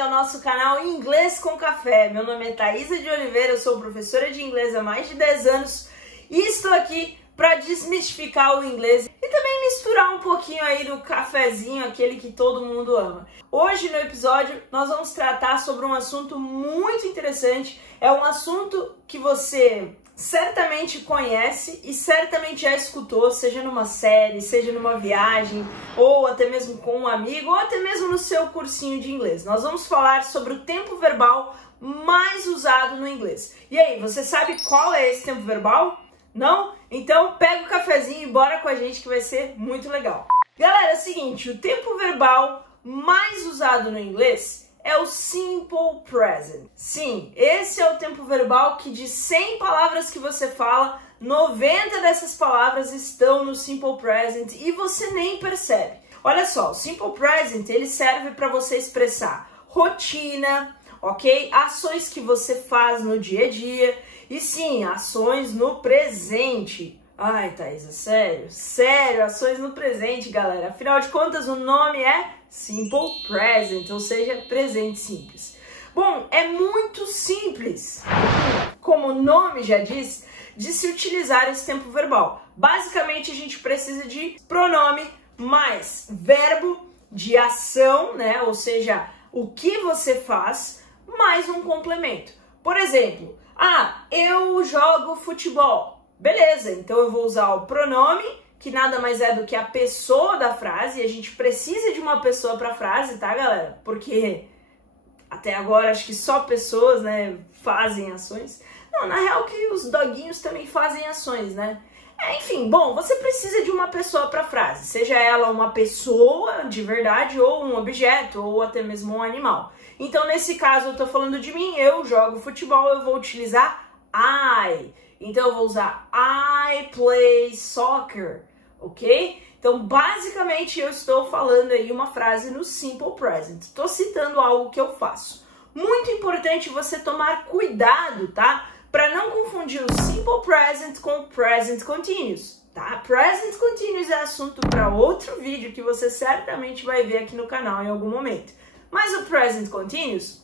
bem-vindo ao nosso canal Inglês com Café. Meu nome é Thaisa de Oliveira, eu sou professora de inglês há mais de 10 anos e estou aqui para desmistificar o inglês e também misturar um pouquinho aí do cafezinho, aquele que todo mundo ama. Hoje no episódio nós vamos tratar sobre um assunto muito interessante, é um assunto que você certamente conhece e certamente já escutou, seja numa série, seja numa viagem, ou até mesmo com um amigo, ou até mesmo no seu cursinho de inglês. Nós vamos falar sobre o tempo verbal mais usado no inglês. E aí, você sabe qual é esse tempo verbal? Não? Então pega o cafezinho e bora com a gente que vai ser muito legal. Galera, é o seguinte, o tempo verbal mais usado no inglês é o simple present. Sim, esse é o tempo verbal que de 100 palavras que você fala, 90 dessas palavras estão no simple present e você nem percebe. Olha só, o simple present ele serve para você expressar rotina, ok? Ações que você faz no dia a dia e sim, ações no presente. Ai, Thaisa, sério, ações no presente, galera. Afinal de contas, o nome é Simple Present, ou seja, presente simples. Bom, é muito simples, como o nome já diz, de se utilizar esse tempo verbal. Basicamente, a gente precisa de pronome mais verbo de ação, né? Ou seja, o que você faz, mais um complemento. Por exemplo, eu jogo futebol. Beleza, então eu vou usar o pronome, que nada mais é do que a pessoa da frase, e a gente precisa de uma pessoa para a frase, tá, galera? Porque até agora acho que só pessoas, né, fazem ações. Não, na real que os doguinhos também fazem ações, né? Enfim, bom, você precisa de uma pessoa para a frase, seja ela uma pessoa de verdade ou um objeto ou até mesmo um animal. Então, nesse caso, eu tô falando de mim, eu jogo futebol, eu vou utilizar I. Então, eu vou usar I play soccer, ok? Então, basicamente, eu estou falando aí uma frase no simple present. Estou citando algo que eu faço. Muito importante você tomar cuidado, tá? Para não confundir o simple present com o present continuous, tá? Present continuous é assunto para outro vídeo que você certamente vai ver aqui no canal em algum momento. Mas o present continuous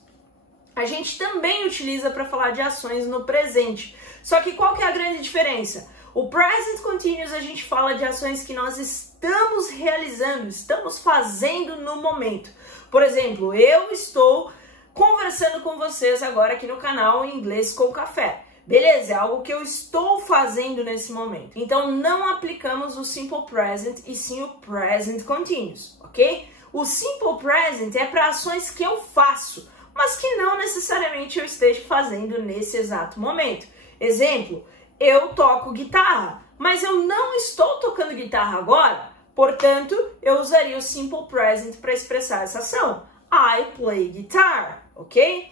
a gente também utiliza para falar de ações no presente. Só que qual que é a grande diferença? O present continuous a gente fala de ações que nós estamos realizando, estamos fazendo no momento. Por exemplo, eu estou conversando com vocês agora aqui no canal Inglês com Café. Beleza, é algo que eu estou fazendo nesse momento. Então não aplicamos o simple present e sim o present continuous, ok? O simple present é para ações que eu faço, mas que não necessariamente eu esteja fazendo nesse exato momento. Exemplo, eu toco guitarra, mas eu não estou tocando guitarra agora, portanto, eu usaria o simple present para expressar essa ação. I play guitar, ok?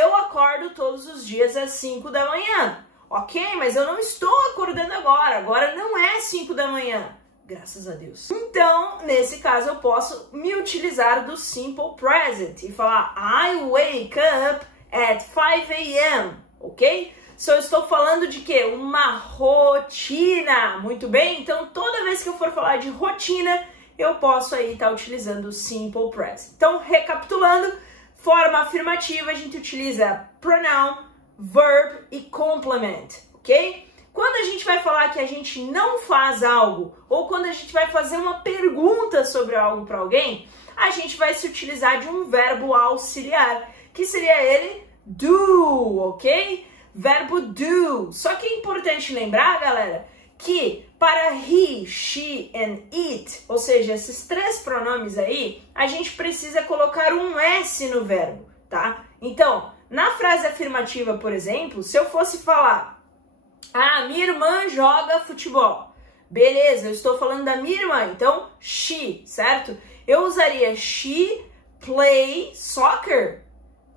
Eu acordo todos os dias às 5 da manhã. Ok, mas eu não estou acordando agora não é 5 da manhã. Graças a Deus. Então, nesse caso, eu posso me utilizar do simple present e falar I wake up at 5 a.m., ok? Eu estou falando de quê? Uma rotina. Muito bem? Então, toda vez que eu for falar de rotina, eu posso aí estar utilizando o simple present. Então, recapitulando, forma afirmativa, a gente utiliza pronoun, verb e complement, ok? Quando a gente vai falar que a gente não faz algo, ou quando a gente vai fazer uma pergunta sobre algo para alguém, a gente vai se utilizar de um verbo auxiliar, que seria ele do, ok? Verbo do. Só que é importante lembrar, galera, que para he, she and it, ou seja, esses três pronomes aí, a gente precisa colocar um S no verbo, tá? Então, na frase afirmativa, por exemplo, se eu fosse falar minha irmã joga futebol. Beleza, eu estou falando da minha irmã, então she, certo? Eu usaria she play soccer?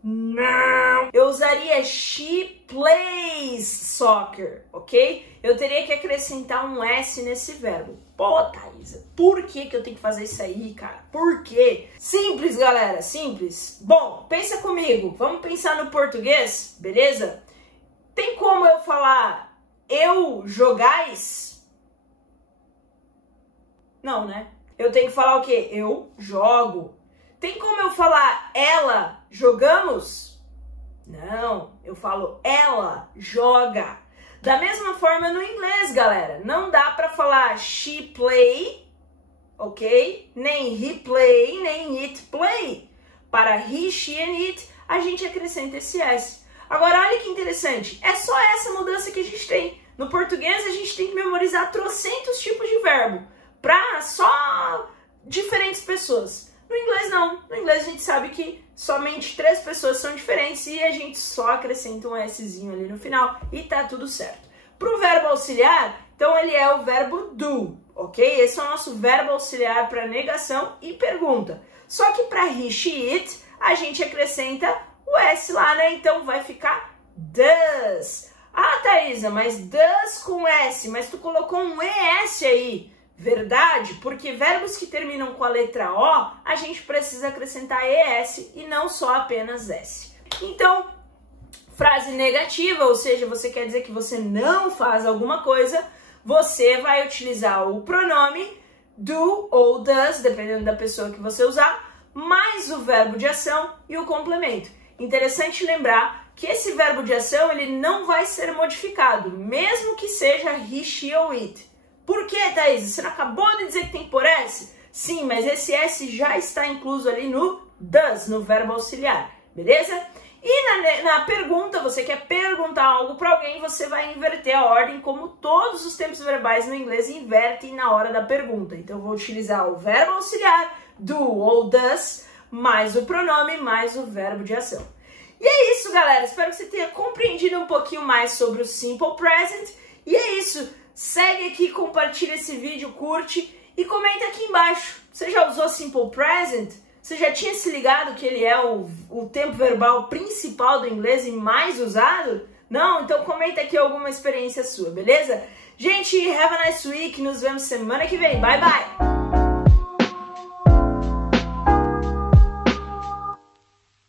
Não! Eu usaria she plays soccer, ok? Eu teria que acrescentar um S nesse verbo. Pô, Thaisa, por que eu tenho que fazer isso aí, cara? Por quê? Simples, galera, simples. Bom, pensa comigo, vamos pensar no português, beleza? Tem como eu falar eu jogais? Não, né? Eu tenho que falar o quê? Eu jogo. Tem como eu falar ela jogamos? Não, eu falo ela joga. Da mesma forma no inglês, galera, não dá para falar she play, ok? Nem he play, nem it play. Para he, she and it, a gente acrescenta esse S. Agora, olha que interessante, é só essa mudança que a gente tem. No português, a gente tem que memorizar trocentos tipos de verbo para só diferentes pessoas. No inglês, não. No inglês, a gente sabe que somente 3 pessoas são diferentes e a gente só acrescenta um Szinho ali no final e tá tudo certo. Para o verbo auxiliar, então ele é o verbo do, ok? Esse é o nosso verbo auxiliar para negação e pergunta. Só que para he, she, it, a gente acrescenta o S lá, né? Então vai ficar does. Ah, Thaisa, mas does com S, mas tu colocou um ES aí. Verdade, porque verbos que terminam com a letra O, a gente precisa acrescentar ES e não só apenas S. Então, frase negativa, ou seja, você quer dizer que você não faz alguma coisa, você vai utilizar o pronome do ou does, dependendo da pessoa que você usar, mais o verbo de ação e o complemento. Interessante lembrar que esse verbo de ação ele não vai ser modificado, mesmo que seja he, she ou it. Por que, Thaís? Você não acabou de dizer que tem que pôr S? Sim, mas esse S já está incluso ali no does, no verbo auxiliar, beleza? E na pergunta, você quer perguntar algo para alguém, você vai inverter a ordem, como todos os tempos verbais no inglês invertem na hora da pergunta. Então, eu vou utilizar o verbo auxiliar, do ou does, mais o pronome, mais o verbo de ação. E é isso, galera. Espero que você tenha compreendido um pouquinho mais sobre o Simple Present. E é isso. Segue aqui, compartilha esse vídeo, curte e comenta aqui embaixo. Você já usou Simple Present? Você já tinha se ligado que ele é o tempo verbal principal do inglês e mais usado? Não? Então comenta aqui alguma experiência sua, beleza? Gente, have a nice week. Nos vemos semana que vem. Bye, bye!